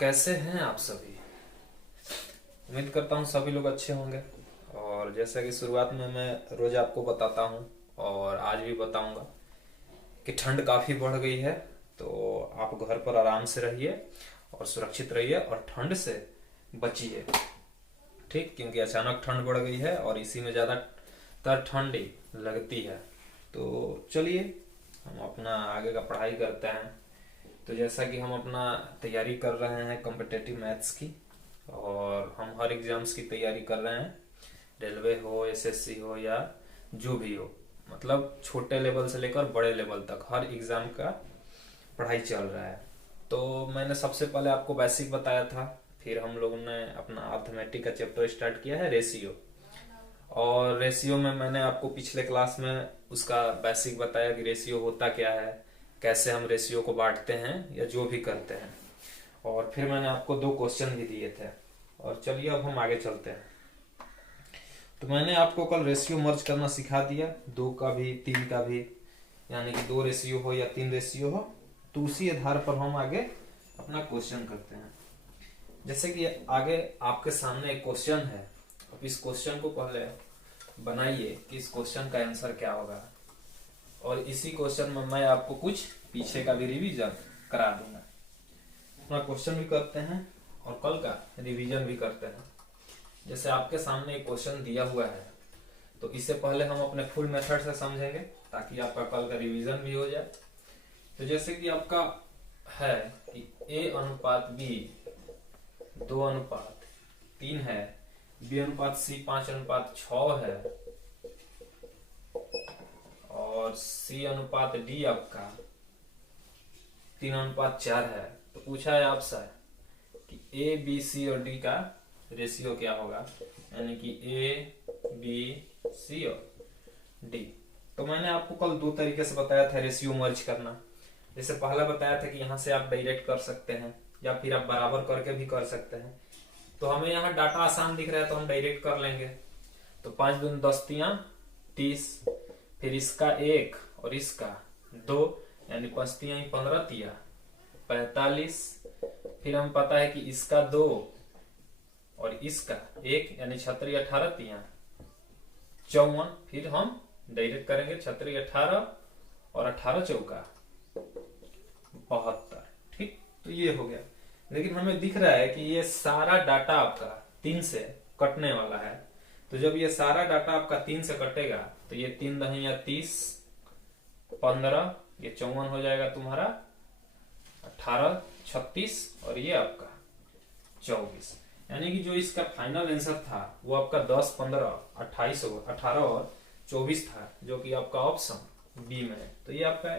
कैसे हैं आप सभी। उम्मीद करता हूँ सभी लोग अच्छे होंगे। और जैसा कि शुरुआत में मैं रोज आपको बताता हूँ और आज भी बताऊंगा कि ठंड काफ़ी बढ़ गई है। तो आप घर पर आराम से रहिए और सुरक्षित रहिए और ठंड से बचिए। ठीक, क्योंकि अचानक ठंड बढ़ गई है और इसी में ज़्यादातर ठंडी लगती है। तो चलिए हम अपना आगे का पढ़ाई करते हैं। तो जैसा कि हम अपना तैयारी कर रहे हैं कॉम्पिटिटिव मैथ्स की, और हम हर एग्जाम्स की तैयारी कर रहे हैं, रेलवे हो, एसएससी हो या जो भी हो, मतलब छोटे लेवल से लेकर बड़े लेवल तक हर एग्जाम का पढ़ाई चल रहा है। तो मैंने सबसे पहले आपको बेसिक बताया था, फिर हम लोगों ने अपना अर्थमेटिक का चैप्टर स्टार्ट किया है रेशियो। और रेशियो में मैंने आपको पिछले क्लास में उसका बेसिक बताया कि रेशियो होता क्या है, कैसे हम रेशियो को बांटते हैं या जो भी करते हैं। और फिर मैंने आपको 2 क्वेश्चन भी दिए थे। और चलिए अब हम आगे चलते हैं। तो मैंने आपको कल रेशियो मर्ज करना सिखा दिया, 2 का भी 3 का भी, यानी कि 2 रेशियो हो या 3 रेशियो हो। तो उसी आधार पर हम आगे अपना क्वेश्चन करते हैं। जैसे कि आगे आपके सामने एक क्वेश्चन है। अब इस क्वेश्चन को पहले बनाइए कि इस क्वेश्चन का आंसर क्या होगा, और इसी क्वेश्चन में मैं आपको कुछ पीछे का भी रिवीजन करा दूंगा। अपना क्वेश्चन भी करते हैं और कल का रिवीजन भी करते हैं। जैसे आपके सामने एक क्वेश्चन दिया हुआ है, तो इससे पहले हम अपने फुल मेथड से समझेंगे ताकि आपका कल का रिवीजन भी हो जाए। तो जैसे कि आपका है कि A/B 2/3 है, B/C 5/6 है, और C/D आपका 3/4 है। तो पूछा है आपसे कि A, B, C और D का रेशियो क्या होगा, यानी कि A, B, C और D। तो मैंने आपको कल 2 तरीके से बताया था रेशियो मर्ज करना। जैसे पहला बताया था कि यहाँ से आप डायरेक्ट कर सकते हैं या फिर आप बराबर करके भी कर सकते हैं। तो हमें यहाँ डाटा आसान दिख रहा है तो हम डायरेक्ट कर लेंगे। तो 5 दूनी 10 तिया 30, फिर इसका 1 और इसका 2, यानी 5 तिया 15 तिया 45। फिर हम पता है कि इसका 2 और इसका 1, यानी 36 18 तिया 54। फिर हम डायरेक्ट करेंगे 36 18 और 18 चौका 72। ठीक, तो ये हो गया। लेकिन हमें दिख रहा है कि ये सारा डाटा आपका 3 से कटने वाला है। तो जब ये सारा डाटा आपका 3 से कटेगा तो ये 3 दहिया 30, 15, ये 54 हो जाएगा तुम्हारा, 18 36 और ये आपका 24। यानी कि जो इसका फाइनल आंसर था वो आपका 10 15 28 18 और 24 था, जो कि आपका ऑप्शन बी में है। तो ये आपका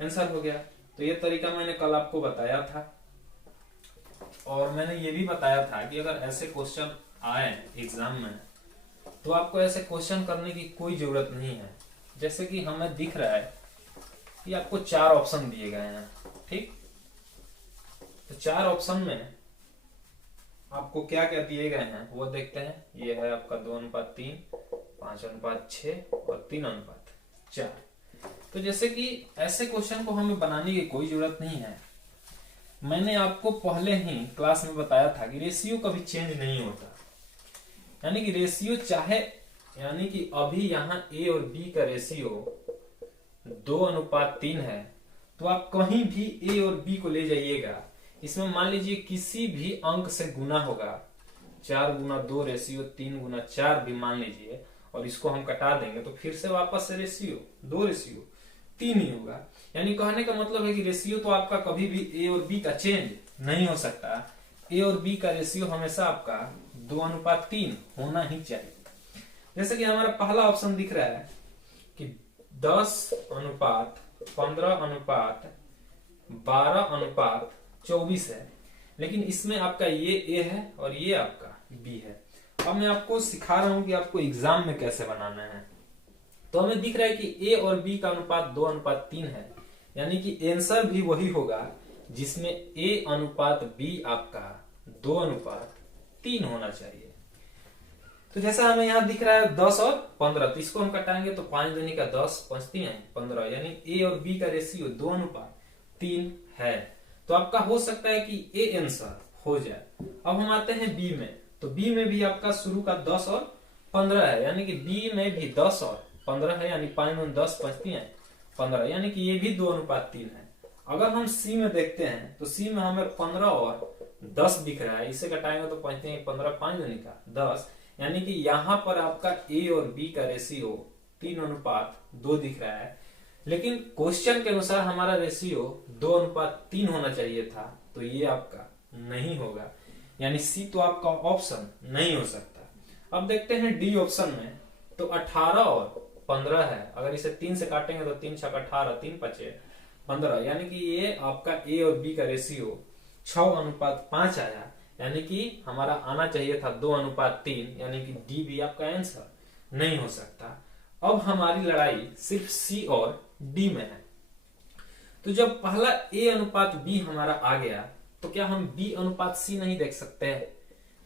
आंसर हो गया। तो ये तरीका मैंने कल आपको बताया था, और मैंने ये भी बताया था कि अगर ऐसे क्वेश्चन आए एग्जाम में तो आपको ऐसे क्वेश्चन करने की कोई जरूरत नहीं है। जैसे कि हमें दिख रहा है कि आपको 4 ऑप्शन दिए गए हैं। ठीक, तो 4 ऑप्शन में आपको क्या क्या दिए गए हैं वो देखते हैं। ये है आपका 2/3, 5/6 और 3/4। तो जैसे कि ऐसे क्वेश्चन को हमें बनाने की कोई जरूरत नहीं है। मैंने आपको पहले ही क्लास में बताया था कि रेशियो कभी चेंज नहीं होता, यानी कि रेशियो चाहे, यानी कि अभी यहाँ A और B का रेशियो 2/3 है, तो आप कहीं भी A और B को ले जाइएगा, इसमें मान लीजिए किसी भी अंक से गुना होगा, 4/2 रेशियो 3/4 भी मान लीजिए, और इसको हम कटा देंगे तो फिर से वापस से रेशियो 2 रेशियो 3 ही होगा। यानी कहने का मतलब है कि रेशियो तो आपका कभी भी A और B का चेंज नहीं हो सकता। A और B का रेशियो हमेशा आपका 2/3 होना ही चाहिए। जैसे कि हमारा पहला ऑप्शन दिख रहा है कि 10/15/12/24 है, लेकिन इसमें आपका ये A है और ये आपका B है। अब मैं आपको सिखा रहा हूं कि आपको एग्जाम में कैसे बनाना है। तो हमें दिख रहा है कि A और B का अनुपात 2/3 है, यानी कि आंसर भी वही होगा जिसमें A/B आपका 2/3 होना चाहिए। तो जैसा हमें यहाँ दिख रहा है 10 और 15, तो इसको हम कटाएंगे तो 5 दूनी का 10, 5 तिया 15, यानी A और B का रेशियो 2/3 है। तो आपका हो सकता है कि ए आंसर हो जाए। अब हम आते हैं बी में, तो बी में भी आपका शुरू का 10 और 15 है, यानी कि बी में भी 10 और 15 है, यानी 5 में 10 5 है 15, यानी कि ये भी 2:3 है। अगर हम सी में देखते हैं तो सी में हमें 15 और 10 दिख रहा है, इसे घटाएंगे तो 15 5 का 10, यानी कि यहाँ पर आपका ए और बी का रेशियो 3:2 दिख रहा है। लेकिन क्वेश्चन के अनुसार हमारा रेशियो 2:3 होना चाहिए था, तो ये आपका नहीं होगा, यानी सी तो आपका ऑप्शन नहीं हो सकता। अब देखते हैं डी ऑप्शन में, तो 18 और 15 है, अगर इसे 3 से काटेंगे तो 3 6 18 3 5 15, यानी कि ये आपका ए और बी का रेशियो 6:5 आया, यानी कि हमारा आना चाहिए था 2:3, यानी कि डी भी आपका आंसर नहीं हो सकता। अब हमारी लड़ाई सिर्फ सी और डी में है। तो जब पहला ए अनुपात बी हमारा आ गया, तो क्या हम बी अनुपात सी नहीं देख सकते हैं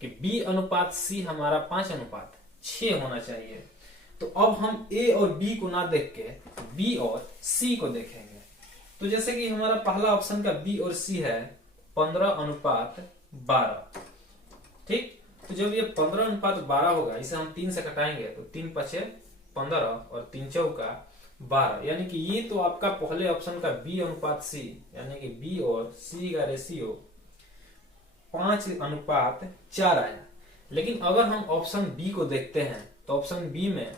कि बी अनुपात सी हमारा 5:6 होना चाहिए। तो अब हम ए और बी को ना देख के बी और सी को देखेंगे। तो जैसे कि हमारा पहला ऑप्शन का बी और सी है 15:12, ठीक। तो जब ये 15:12 होगा, इसे हम 3 से घटाएंगे तो 3 5 15 और 3 चौका 12, यानी कि ये तो आपका पहले ऑप्शन का बी अनुपात सी, यानी कि बी और सी का रेशियो 5:4 आया। लेकिन अगर हम ऑप्शन बी को देखते हैं तो ऑप्शन बी में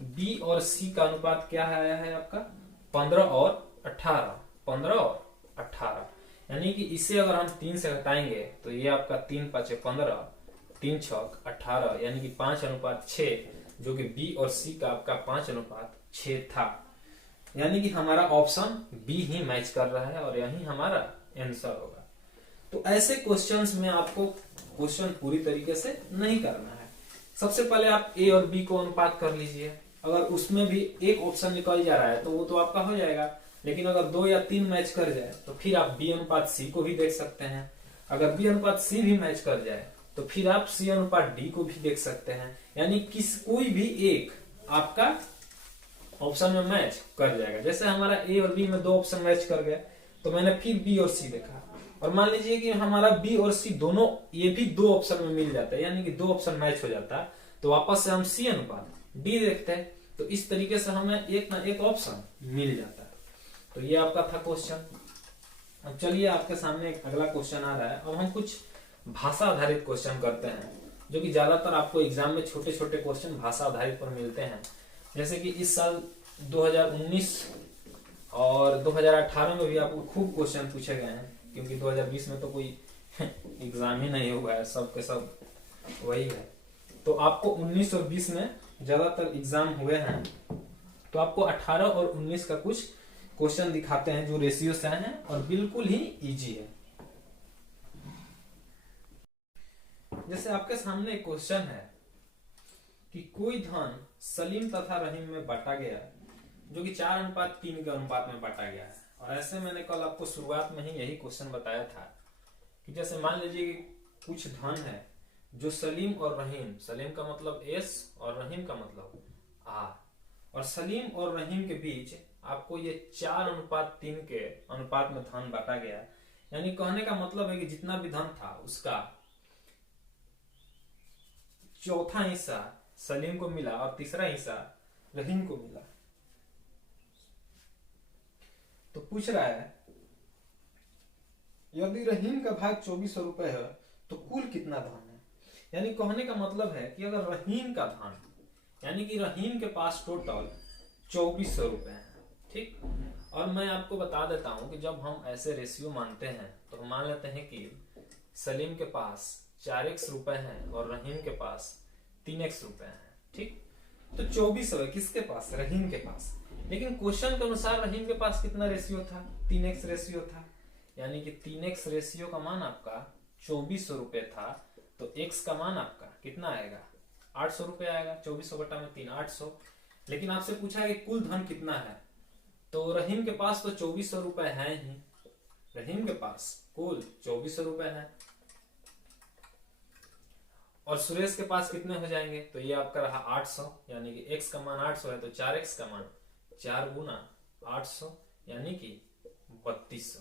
बी और सी का अनुपात क्या आया है आपका 15 और 18, 15 और 18, यानी कि इसे अगर हम 3 से घटाएंगे तो ये आपका 3 5 15, 3 6 18, यानी कि 5:6, जो कि बी और सी का आपका 5:6 था, यानी कि हमारा ऑप्शन बी ही मैच कर रहा है और यही हमारा आंसर होगा। तो ऐसे क्वेश्चंस में आपको क्वेश्चन पूरी तरीके से नहीं करना है। सबसे पहले आप ए और बी को अनुपात कर लीजिए, अगर उसमें भी एक ऑप्शन निकल जा रहा है तो वो तो आपका हो जाएगा, लेकिन अगर 2 या 3 मैच कर जाए तो फिर आप बी अनुपात सी को भी देख सकते हैं। अगर बी अनुपात सी भी मैच कर जाए तो फिर आप सी अनुपात डी को भी देख सकते हैं, यानी कोई भी एक आपका ऑप्शन में मैच कर जाएगा। जैसे हमारा ए और बी में 2 ऑप्शन मैच कर गए, तो मैंने फिर बी और सी देखा, और मान लीजिए कि हमारा बी और सी दोनों ये भी 2 ऑप्शन में मिल जाता है, यानी कि 2 ऑप्शन मैच हो जाता है, तो वापस से हम सी अनुपात डी देखते हैं, तो इस तरीके से हमें एक ना एक ऑप्शन मिल जाता है। तो ये आपका था क्वेश्चन। अब चलिए आपके सामने एक अगला क्वेश्चन आ रहा है। अब हम कुछ भाषा आधारित क्वेश्चन करते हैं, जो कि ज्यादातर आपको एग्जाम में छोटे छोटे क्वेश्चन भाषा आधारित पर मिलते हैं। जैसे कि इस साल 2019 और 2018 में भी आपको खूब क्वेश्चन पूछे गए हैं, क्योंकि 2020 में तो कोई एग्जाम ही नहीं हुआ है, सब के सब वही है। तो आपको 19 और 20 में ज्यादातर एग्जाम हुए हैं, तो आपको 18 और 19 का कुछ क्वेश्चन दिखाते हैं जो रेशियो से आए हैं और बिल्कुल ही इजी है। जैसे आपके सामने एक क्वेश्चन है कि कोई धन सलीम तथा रहीम में बांटा गया, जो कि 4:3 के अनुपात में बांटा गया है। और ऐसे मैंने कल आपको शुरुआत में ही यही क्वेश्चन बताया था कि जैसे मान लीजिए कुछ धन है जो सलीम और रहीम, सलीम का मतलब एस और रहीम का मतलब आर, और सलीम और रहीम के बीच आपको ये 4:3 के अनुपात में धन बांटा गया। यानी कहने का मतलब है कि जितना भी धन था उसका चौथा हिस्सा सलीम को मिला और तीसरा हिस्सा रहीम को मिला। तो पूछ रहा है यदि रहीम का भाग 2400 रुपए है तो कुल कितना धन है। यानी कहने का मतलब है कि अगर रहीम का धन, यानी कि रहीम के पास टोटल 2400 रुपए है, ठीक। और मैं आपको बता देता हूं कि जब हम ऐसे रेशियो मानते हैं तो हम मान लेते हैं कि सलीम के पास 4x रुपए हैं और रहीम के पास 3x रुपए हैं, ठीक। तो 2400 है किसके पास, रहीम के पास। लेकिन क्वेश्चन के अनुसार रहीम के पास कितना रेशियो था, 3x रेशियो था, यानी कि 3x रेशियो का मान आपका 2400 रुपए था, तो x का मान आपका कितना आएगा 800 रुपए आएगा। 2400 बटा में 3 800। लेकिन आपसे पूछा है कि कुल धन कितना है, तो रहीम के पास तो 2400 रुपए है ही, रहीम के पास कुल 2400 रुपए है, और सुरेश के पास कितने हो जाएंगे, तो ये आपका रहा 800, यानी कि x का मान 800 है, तो 4x का मान 4 गुना 800 यानी कि 3200।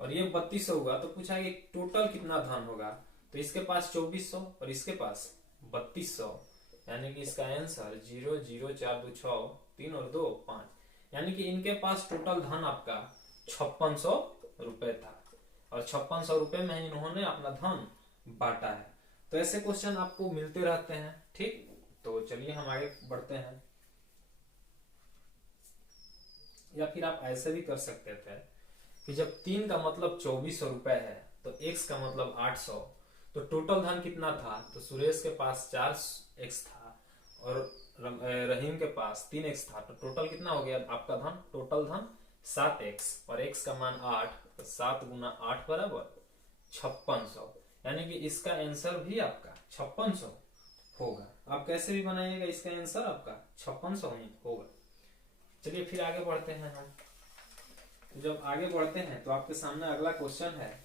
और ये 3200 होगा, तो पूछा कि टोटल कितना धन होगा, तो इसके पास 2400 और इसके पास 3200, यानी कि इसका आंसर 0 0 4 2 6 3 और 2 5, यानी कि इनके पास टोटल धन आपका 5600 रुपए था और 5600 रुपए में इन्होंने अपना धन बांटा है। तो ऐसे क्वेश्चन आपको मिलते रहते हैं। ठीक, तो चलिए हम आगे बढ़ते हैं। या फिर आप ऐसे भी कर सकते थे कि जब 3 का मतलब 2400 रुपए है तो x का मतलब 800, तो टोटल धन कितना था, तो सुरेश के पास 4x था और रहीम के पास 3x था, तो टोटल कितना हो गया आपका धन, टोटल धन 7x और x का मान 8, तो 7 गुना 8 बराबर 5600, यानी कि इसका आंसर भी आपका 5600 होगा। आप कैसे भी बनाइएगा, इसका आंसर आपका 5600 ही होगा। चलिए फिर आगे बढ़ते हैं हम। तो जब आगे बढ़ते हैं तो आपके सामने अगला क्वेश्चन है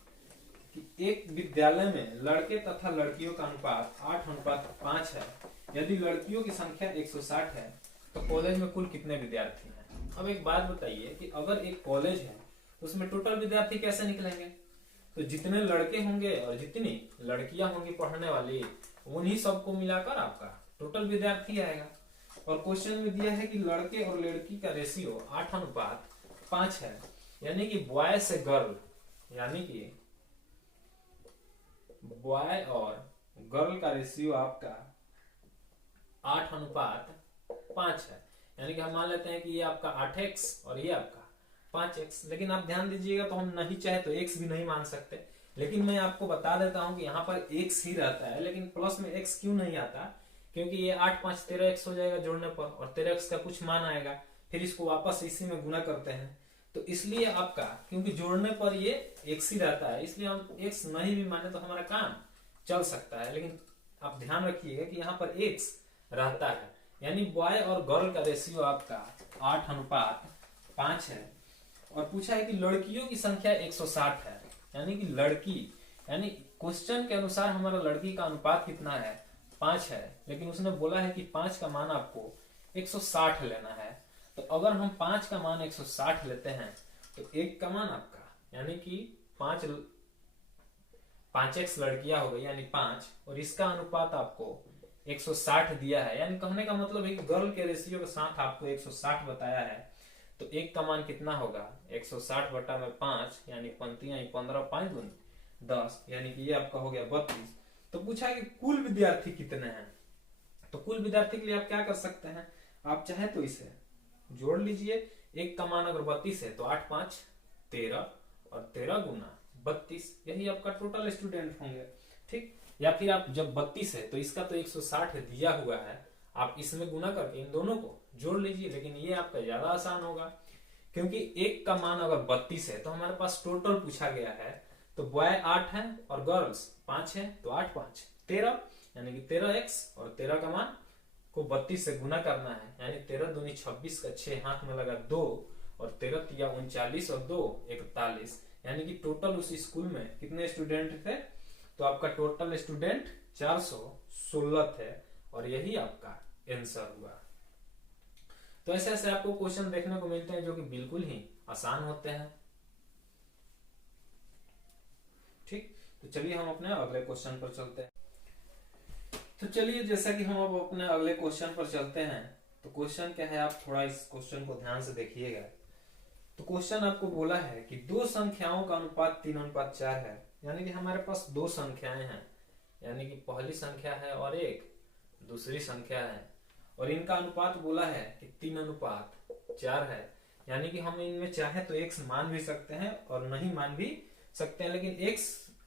कि एक विद्यालय में लड़के तथा लड़कियों का अनुपात 8:5 है। यदि लड़कियों की संख्या 160 है तो कॉलेज में कुल कितने विद्यार्थी हैं। अब एक बात बताइए कि अगर एक कॉलेज है तो उसमें टोटल विद्यार्थी कैसे निकलेंगे, तो जितने लड़के होंगे और जितनी लड़कियां होंगी पढ़ने वाली, उन्हीं सबको मिलाकर आपका टोटल विद्यार्थी आएगा। और क्वेश्चन में दिया है कि लड़के और लड़की का रेशियो 8:5 है, यानी कि बॉय से गर्ल, यानी कि बॉय और गर्ल का रेशियो आपका 8:5 है, यानी कि हम मान लेते हैं कि ये आपका 8x और ये आपका 5x। लेकिन आप ध्यान दीजिएगा, तो हम नहीं चाहे तो x भी नहीं मान सकते, लेकिन मैं आपको बता देता हूं कि यहाँ पर x ही रहता है, लेकिन प्लस में x क्यों नहीं आता, क्योंकि ये 8 5 13x हो जाएगा जोड़ने पर, और 13x का कुछ मान आएगा, फिर इसको वापस इसी में गुना करते हैं, तो इसलिए आपका क्योंकि जोड़ने पर ये x ही रहता है, इसलिए हम x नहीं भी माने तो हमारा काम चल सकता है। लेकिन आप ध्यान रखिएगा कि यहाँ पर x रहता है, यानी बॉय और गर्ल का रेशियो आपका 8:5 है। और पूछा है कि लड़कियों की संख्या 160 है, यानी कि लड़की, यानी क्वेश्चन के अनुसार हमारा लड़की का अनुपात कितना है, 5 है, लेकिन उसने बोला है कि 5 का मान आपको 160 लेना है। तो अगर हम 5 का मान 160 लेते हैं तो 1 का मान आपका, यानी कि 5x लड़कियां हो गई, यानी 5, और इसका अनुपात आपको 160 दिया है, यानी कहने का मतलब है कि गर्ल के रेशियो के साथ आपको 160 बताया है, तो 1 का मान कितना होगा, 160/5, यानी पंक्तियां 15 5 गुण 10, यानी कि ये आपका हो गया 32। तो पूछा है कि कुल विद्यार्थी कितने हैं, तो कुल विद्यार्थी के लिए आप क्या कर सकते हैं, आप चाहे तो इसे जोड़ लीजिए। 1 का मान अगर 32 है तो 8 5 13 और 13 गुना 32, यही आपका टोटल स्टूडेंट होंगे। ठीक, या फिर आप जब 32 है तो इसका तो 160 दिया हुआ है, आप इसमें गुना करके इन दोनों को जोड़ लीजिए, लेकिन ये आपका ज्यादा आसान होगा, क्योंकि 1 का मान अगर 32 है तो हमारे पास टोटल पूछा गया है, तो बॉय 8 है और गर्ल्स 5 है, तो 8 5 13, यानी कि 13x और 13 का मान को 32 से गुना करना है, यानी 13 दूनी 26 का 6 हाथ में लगा 2 और 13 तिया 39 और 2 41, यानी कि टोटल उस स्कूल में कितने स्टूडेंट थे, तो आपका टोटल स्टूडेंट 416 थे, और यही आपका आंसर हुआ। तो ऐसे ऐसे आपको क्वेश्चन देखने को मिलते हैं जो कि बिल्कुल ही आसान होते हैं। ठीक, तो चलिए हम अपने अगले क्वेश्चन पर चलते हैं। तो चलिए जैसा कि हम अब अपने अगले क्वेश्चन पर चलते हैं, तो क्वेश्चन क्या है, आप थोड़ा इस क्वेश्चन को ध्यान से देखिएगा। तो क्वेश्चन आपको बोला है कि दो संख्याओं का अनुपात 3:4 है, यानी कि हमारे पास दो संख्याएं हैं, यानी कि पहली संख्या है और एक दूसरी संख्या है, और इनका अनुपात बोला है कि 3:4 है, यानी कि हम इनमें चाहे तो x मान भी सकते हैं और नहीं मान भी सकते हैं, लेकिन x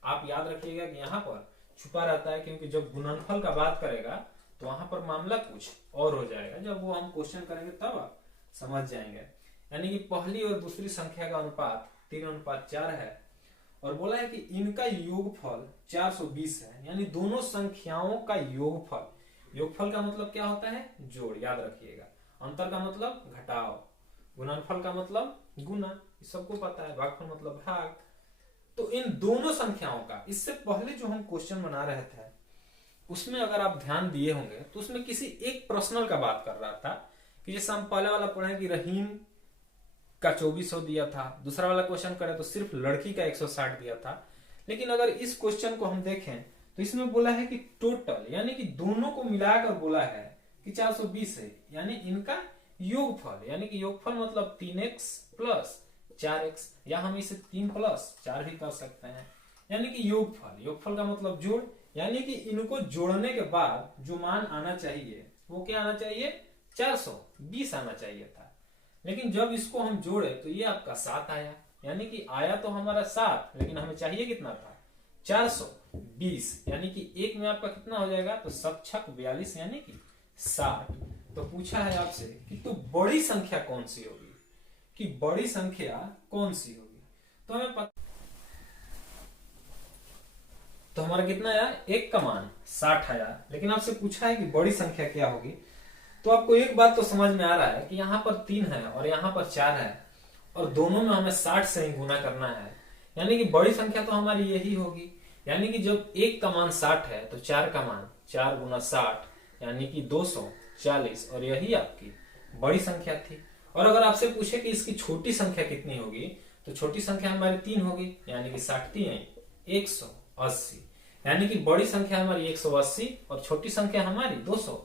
आप याद रखिएगा कि यहाँ पर छुपा रहता है, क्योंकि जब गुणनफल का बात करेगा तो वहां पर मामला कुछ और हो जाएगा, जब वो हम क्वेश्चन करेंगे तब आप समझ जाएंगे। यानी कि पहली और दूसरी संख्या का अनुपात 3:4 है, और बोला है कि इनका योगफल 420 है, यानी दोनों संख्याओं का योगफल, योगफल का मतलब क्या होता है, जोड़, याद रखिएगा। अंतर का मतलब घटाव, गुणनफल का मतलब गुना, सबको पता है, भागफल मतलब भाग। तो इन दोनों संख्याओं का, इससे पहले जो हम क्वेश्चन बना रहे थे उसमें अगर आप ध्यान दिए होंगे तो उसमें किसी एक पर्सनल का बात कर रहा था, कि जैसे हम पहले वाला पढ़े कि रहीम का 2400 दिया था। दूसरा वाला क्वेश्चन करें तो सिर्फ लड़की का 160 दिया था। लेकिन अगर इस क्वेश्चन को हम देखें तो इसमें बोला है कि टोटल यानी कि दोनों को मिलाकर बोला है कि 420 है, यानी इनका योगफल, यानी कि योगफल मतलब 3x प्लस 4x, या हम इसे 3 प्लस 4 भी कर सकते हैं, यानी कि योगफल। योगफल का मतलब जोड़, यानी कि इनको जोड़ने के बाद जो मान आना चाहिए वो क्या आना चाहिए, 420 आना चाहिए था। लेकिन जब इसको हम जोड़े तो ये आपका 7 आया, यानी कि आया तो हमारा 7, लेकिन हमें चाहिए कितना था, 420, यानी कि एक में आपका कितना हो जाएगा, तो 7×42 यानी कि 60। तो पूछा है आपसे कि तो बड़ी संख्या कौन सी होगी, कि बड़ी संख्या कौन सी होगी, तो हमें पता, तो हमारा कितना आया, एक का मान 60 आया। लेकिन आपसे पूछा है कि बड़ी संख्या क्या होगी, तो आपको एक बात तो समझ में आ रहा है कि यहाँ पर 3 है और यहाँ पर 4 है, और दोनों में हमें 60 से ही गुना करना है, यानी कि बड़ी संख्या तो हमारी यही होगी। यानी कि जब एक का मान 60 है तो 4 का मान 4 गुना 60 यानी कि 240, और यही आपकी बड़ी संख्या थी। और अगर आपसे पूछे कि इसकी छोटी संख्या कितनी होगी, तो छोटी संख्या हमारी 3 होगी, यानी कि 60 180, यानी कि बड़ी संख्या हमारी 180 और छोटी संख्या हमारी 200,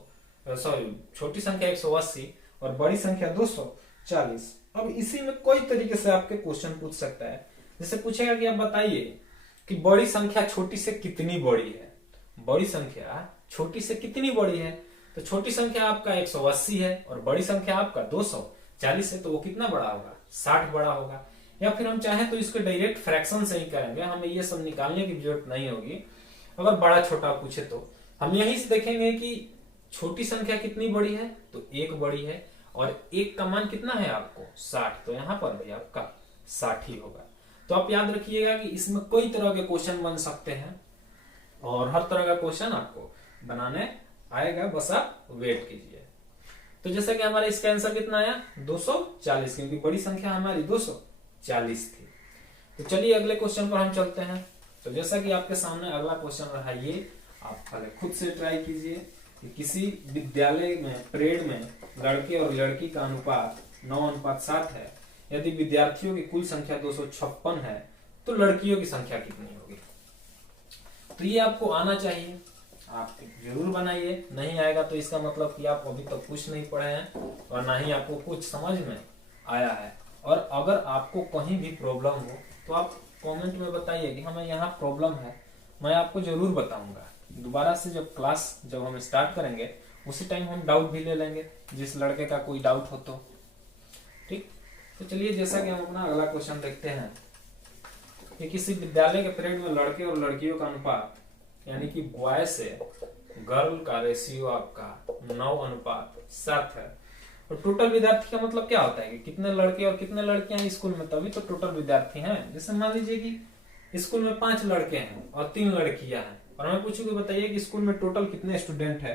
छोटी संख्या 180 और बड़ी संख्या 240। अब इसी में कोई तरीके से आपके क्वेश्चन पूछ सकता है, जैसे पूछेगा कि आप बताइए कि बड़ी संख्या छोटी से कितनी बड़ी है, बड़ी संख्या छोटी से कितनी बड़ी है, तो छोटी संख्या आपका 180 है और बड़ी संख्या आपका 240 है, तो वो कितना बड़ा होगा, 60 बड़ा होगा। या फिर हम चाहें तो इसको डायरेक्ट फ्रैक्शन से ही करेंगे, हमें ये सब निकालने की जरूरत नहीं होगी। अगर बड़ा छोटा पूछे तो हम यहीं से देखेंगे कि छोटी संख्या कितनी बड़ी है, तो 1 बड़ी है, और 1 का मान कितना है आपको 60, तो यहाँ पर भी आपका 60 ही होगा। तो आप याद रखिएगा कि इसमें कई तरह के क्वेश्चन बन सकते हैं, और हर तरह का क्वेश्चन आपको बनाने आएगा, बस आप वेट कीजिए। तो जैसा कि हमारा इसका आंसर कितना आया, 240, क्योंकि बड़ी संख्या हमारी 240 थी। तो चलिए अगले क्वेश्चन पर हम चलते हैं। तो जैसा कि आपके सामने अगला क्वेश्चन रहा, ये आप पहले खुद से ट्राई कीजिए कि किसी विद्यालय में परेड में लड़के और लड़की का अनुपात 9:7 है, यदि विद्यार्थियों की कुल संख्या 256 है, तो लड़कियों की संख्या कितनी होगी। तो ये आपको आना चाहिए, आप जरूर बनाइए। नहीं आएगा तो इसका मतलब कि आप अभी तक कुछ नहीं पढ़े हैं और ना ही आपको कुछ समझ में आया है। और अगर आपको कहीं भी प्रॉब्लम हो तो आप कमेंट में बताइए कि हमें यहाँ प्रॉब्लम है, मैं आपको जरूर बताऊंगा। दोबारा से जब हम स्टार्ट करेंगे उसी टाइम हम डाउट भी ले लेंगे, जिस लड़के का कोई डाउट हो तो। ठीक, तो चलिए जैसा कि हम अपना अगला क्वेश्चन देखते हैं कि किसी विद्यालय के परेड में लड़के और लड़कियों का अनुपात, यानी कि बॉय से गर्ल का रेशियो आपका 9:7 है। और टोटल विद्यार्थी का मतलब क्या होता है कि कितने लड़के और कितने लड़कियां हैं स्कूल में, तभी तो टोटल विद्यार्थी हैं। जैसे मान लीजिए कि स्कूल में 5 लड़के हैं और 3 लड़कियां हैं, और मैं पूछूं कि बताइए कि स्कूल में टोटल कितने स्टूडेंट है,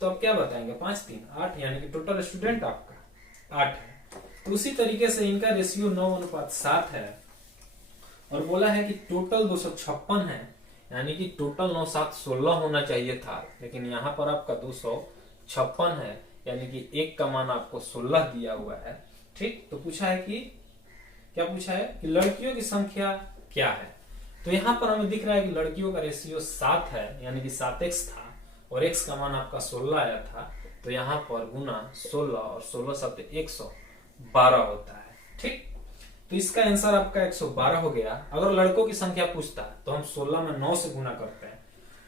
तो आप क्या बताएंगे, 5 3 8, यानी कि टोटल स्टूडेंट आपका 8 है। तो उसी तरीके से इनका रेशियो 9:7 है, और बोला है कि टोटल 256 है, यानी कि टोटल 9 7 16 होना चाहिए था, लेकिन यहाँ पर आपका 256 है, यानी कि 1 का मान आपको 16 दिया हुआ है। ठीक, तो पूछा है कि क्या पूछा है कि लड़कियों की संख्या क्या है। तो यहाँ पर हमें दिख रहा है कि लड़कियों का रेशियो 7 है, यानी कि 7x था, और x का मान आपका 16 आया था, तो यहाँ पर गुना 16 और 16 7 112 होता है। ठीक, तो इसका आंसर आपका 112 हो गया। अगर लड़कों की संख्या पूछता तो हम 16 में 9 से गुना करते हैं,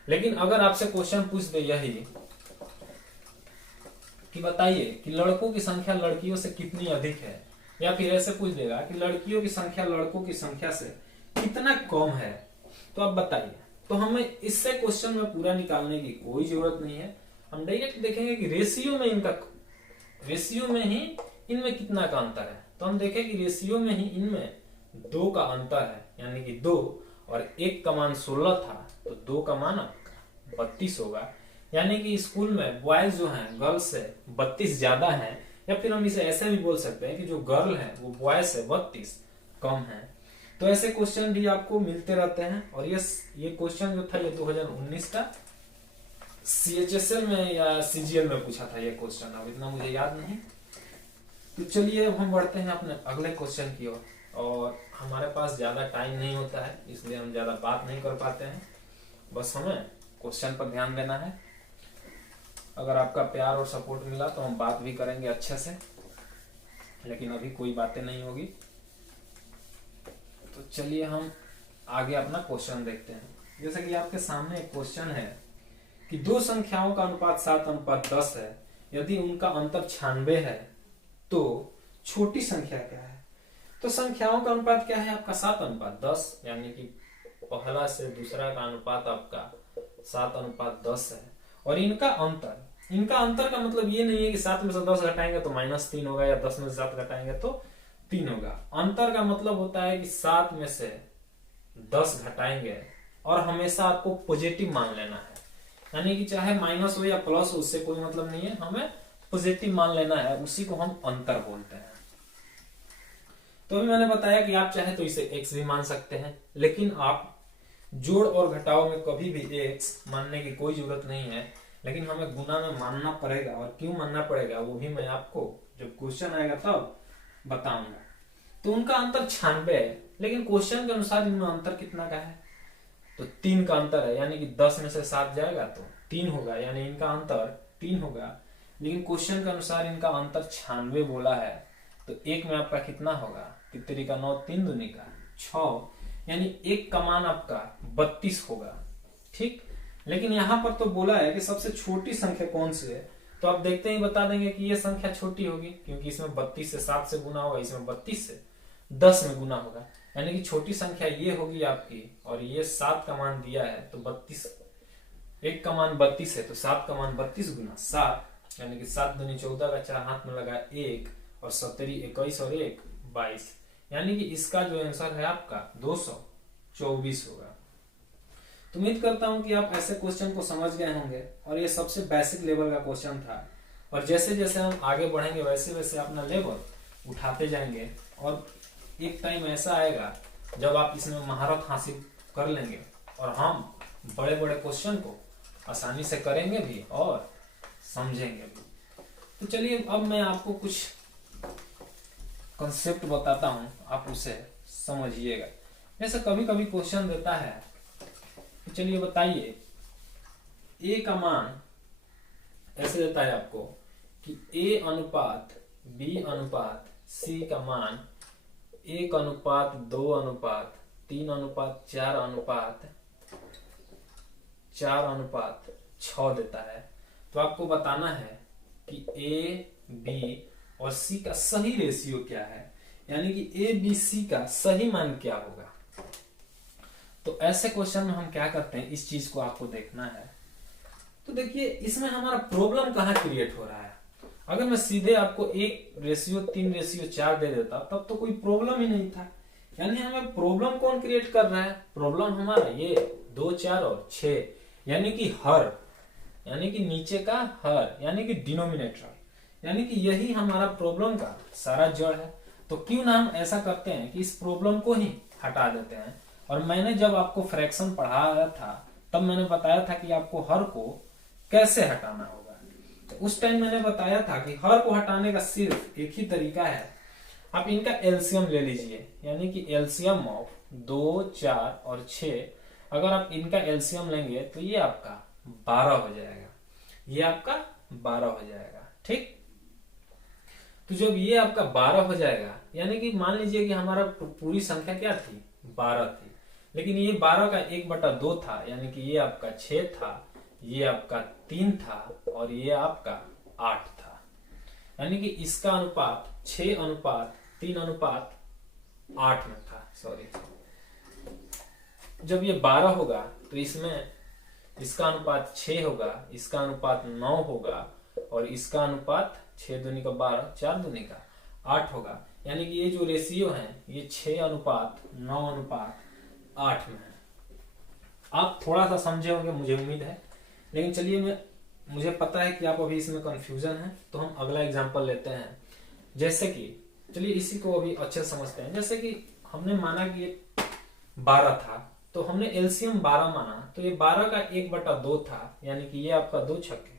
लेकिन अगर आपसे क्वेश्चन पूछ दे यही कि बताइए कि लड़कों की संख्या लड़कियों से कितनी अधिक है, या फिर ऐसे पूछ देगा कि लड़कियों की संख्या लड़कों की संख्या से कितना कम है, तो आप बताइए। तो हमें इससे क्वेश्चन में पूरा निकालने की कोई जरूरत नहीं है, हम डायरेक्ट देखेंगे कि रेशियो में ही इनमें कितना का अंतर है। तो हम देखें कि रेशियो में ही इनमें 2 का अंतर है, यानी कि 2, और 1 का मान 16 था, तो 2 का मान आपका 32 होगा। यानी कि स्कूल में बॉयज जो हैं गर्ल्स से 32 ज्यादा हैं, या फिर हम इसे ऐसे भी बोल सकते हैं कि जो गर्ल है वो बॉय से 32 कम है। तो ऐसे क्वेश्चन भी आपको मिलते रहते हैं, और ये क्वेश्चन जो था ये 2019 का CHSL में या CGL में पूछा था ये क्वेश्चन, अब इतना मुझे याद नहीं। तो चलिए अब हम बढ़ते हैं अपने अगले क्वेश्चन की ओर। और हमारे पास ज्यादा टाइम नहीं होता है, इसलिए हम ज्यादा बात नहीं कर पाते हैं। बस हमें क्वेश्चन पर ध्यान देना है। अगर आपका प्यार और सपोर्ट मिला तो हम बात भी करेंगे अच्छे से, लेकिन अभी कोई बातें नहीं होगी। तो चलिए हम आगे अपना क्वेश्चन देखते हैं। जैसे कि आपके सामने एक क्वेश्चन है कि दो संख्याओं का अनुपात 7:10 है, यदि उनका अंतर 96 है तो छोटी संख्या क्या है। तो संख्याओं का अनुपात क्या है आपका 7:10, यानी कि पहला से दूसरा का अनुपात आपका 7:10 है। और इनका अंतर का मतलब ये नहीं है कि 7 में से 10 घटाएंगे तो -3 होगा, या 10 में से 7 घटाएंगे तो 3 होगा। अंतर का मतलब होता है कि 7 में से 10 घटाएंगे और हमेशा आपको पॉजिटिव मान लेना है, यानी कि चाहे माइनस हो या प्लस हो, उससे कोई मतलब नहीं है, हमें पॉजिटिव मान लेना है, उसी को हम अंतर बोलते हैं। तो अभी मैंने बताया कि आप चाहे तो इसे x भी मान सकते हैं, लेकिन आप जोड़ और घटाव में कभी भी x मानने की कोई जरूरत नहीं है, लेकिन हमें गुना में मानना पड़ेगा। और क्यों मानना पड़ेगा वो भी मैं आपको जब क्वेश्चन आएगा तब बताऊंगा। तो उनका अंतर 96 है, लेकिन क्वेश्चन के अनुसार इनमें अंतर कितना का है, तो 3 का अंतर है, यानी कि 10 में से 7 जाएगा तो 3 होगा, यानी इनका अंतर 3 होगा। लेकिन क्वेश्चन के अनुसार इनका अंतर 96 बोला है, तो एक में आपका कितना होगा, कितने का 9, 3 दूनी का 6, यानी एक का मान आपका 32 होगा। ठीक, लेकिन यहां पर तो बोला है कि सबसे छोटी संख्या कौन सी है, तो आप देखते ही बता देंगे कि ये संख्या छोटी होगी, क्योंकि इसमें 32 से 7 से गुना होगा, इसमें 32 से 10 में गुना होगा, यानी कि छोटी संख्या ये होगी आपकी। और ये 7 का मान दिया है तो 32, एक का मान 32 है तो 7 का मान 32 गुना 7, यानी कि 7 दूनी 14 का 4 हाथ में लगा 1, और 17 21 और 1 22, यानी कि इसका जो आंसर है आपका 224 होगा। तो उम्मीद करता हूं कि आप ऐसे क्वेश्चन को समझ गए होंगे, और ये सबसे बेसिक लेवल का क्वेश्चन था। और जैसे जैसे हम आगे बढ़ेंगे वैसे वैसे अपना लेवल उठाते जाएंगे, और एक टाइम ऐसा आएगा जब आप इसमें महारत हासिल कर लेंगे, और हम बड़े बड़े क्वेश्चन को आसानी से करेंगे भी और समझेंगे भी। तो चलिए अब मैं आपको कुछ कंसेप्ट बताता हूं, आप उसे समझिएगा। जैसे कभी कभी क्वेश्चन देता है, तो चलिए बताइए, ए का मान ऐसे देता है आपको कि ए अनुपात बी अनुपात सी का मान 1:2:3:4:4:6 देता है। तो आपको बताना है कि ए बी और सी का सही रेशियो क्या है, यानी कि ए बी सी का सही मान क्या होगा। तो ऐसे क्वेश्चन में हम क्या करते हैं, इस चीज को आपको देखना है। तो देखिए इसमें हमारा प्रॉब्लम कहाँ क्रिएट हो रहा है। अगर मैं सीधे आपको 1:3:4 दे देता तब तो कोई प्रॉब्लम ही नहीं था, यानी हमें प्रॉब्लम कौन क्रिएट कर रहा है, प्रॉब्लम हमारा ये 2, 4 और 6, यानी कि हर, यानी कि नीचे का हर, यानी कि डिनोमिनेटर, यानी कि यही हमारा प्रॉब्लम का सारा जड़ है। तो क्यों ना हम ऐसा करते हैं कि इस प्रॉब्लम को ही हटा देते हैं। और मैंने जब आपको फ्रैक्शन पढ़ाया था तब मैंने बताया था कि आपको हर को कैसे हटाना होगा। तो उस टाइम मैंने बताया था कि हर को हटाने का सिर्फ एक ही तरीका है, आप इनका एलसीएम ले लीजिए, यानी कि एलसीएम ऑफ 2, 4 और 6। अगर आप इनका एलसीएम लेंगे तो ये आपका 12 हो जाएगा, ये आपका 12 हो जाएगा। ठीक, तो जब ये आपका 12 हो जाएगा, यानी कि मान लीजिए कि हमारा पूरी संख्या क्या थी, 12 थी, लेकिन ये 12 का 1/2 था, यानी कि ये आपका 6 था, ये आपका 3 था, और ये आपका 8 था। यानी कि इसका अनुपात 6:3:8 में था। सॉरी, जब ये 12 होगा तो इसमें इसका अनुपात 6 होगा, इसका अनुपात 9 होगा, और इसका अनुपात 6 दूनी का 12, 4 दूनी का 8 होगा। यानी कि ये जो रेशियो है ये 6:9:8 में है। आप थोड़ा सा समझे होंगे मुझे उम्मीद है, लेकिन चलिए मुझे पता है कि आप अभी इसमें कंफ्यूजन है, तो हम अगला एग्जांपल लेते हैं। जैसे कि चलिए इसी को अभी अच्छे से समझते हैं। जैसे कि हमने माना कि ये 12 था, तो हमने एलसीएम 12 माना, तो ये 12 का 1/2 था, यानी कि ये आपका 2 छक्के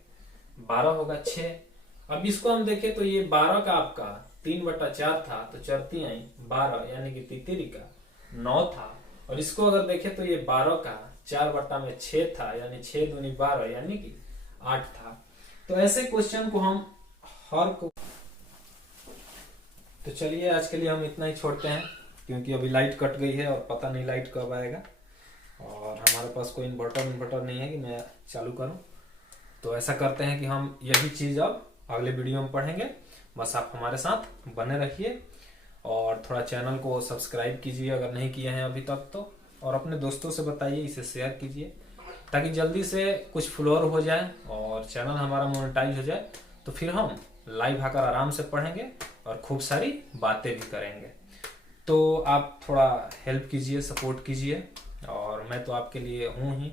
12 होगा 6। अब इसको हम देखें तो ये 12 का आपका 3/4 था तो चरती आई 12, यानी कि तितिरी का 9 था। और इसको अगर देखें तो ये 12 का 4/6 था, यानी 6 दूनी 12, यानी कि 8 था। तो ऐसे क्वेश्चन को हम हर को तो चलिए आज के लिए हम इतना ही छोड़ते हैं, क्योंकि अभी लाइट कट गई है और पता नहीं लाइट कब आएगा, और हमारे पास कोई इन्वर्टर नहीं है कि मैं चालू करूं। तो ऐसा करते हैं कि हम यही चीज अब अगले वीडियो में पढ़ेंगे। बस आप हमारे साथ बने रहिए और थोड़ा चैनल को सब्सक्राइब कीजिए अगर नहीं किए हैं अभी तक तो, और अपने दोस्तों से बताइए, इसे शेयर कीजिए ताकि जल्दी से कुछ फ्लोर हो जाए और चैनल हमारा मोनेटाइज हो जाए। तो फिर हम लाइव आकर आराम से पढ़ेंगे और खूब सारी बातें भी करेंगे। तो आप थोड़ा हेल्प कीजिए, सपोर्ट कीजिए, और मैं तो आपके लिए हूँ ही,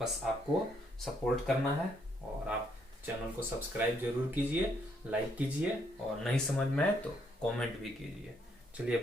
बस आपको सपोर्ट करना है। और आप चैनल को सब्सक्राइब जरूर कीजिए, लाइक कीजिए, और नहीं समझ में आए तो कमेंट भी कीजिए। चलिए।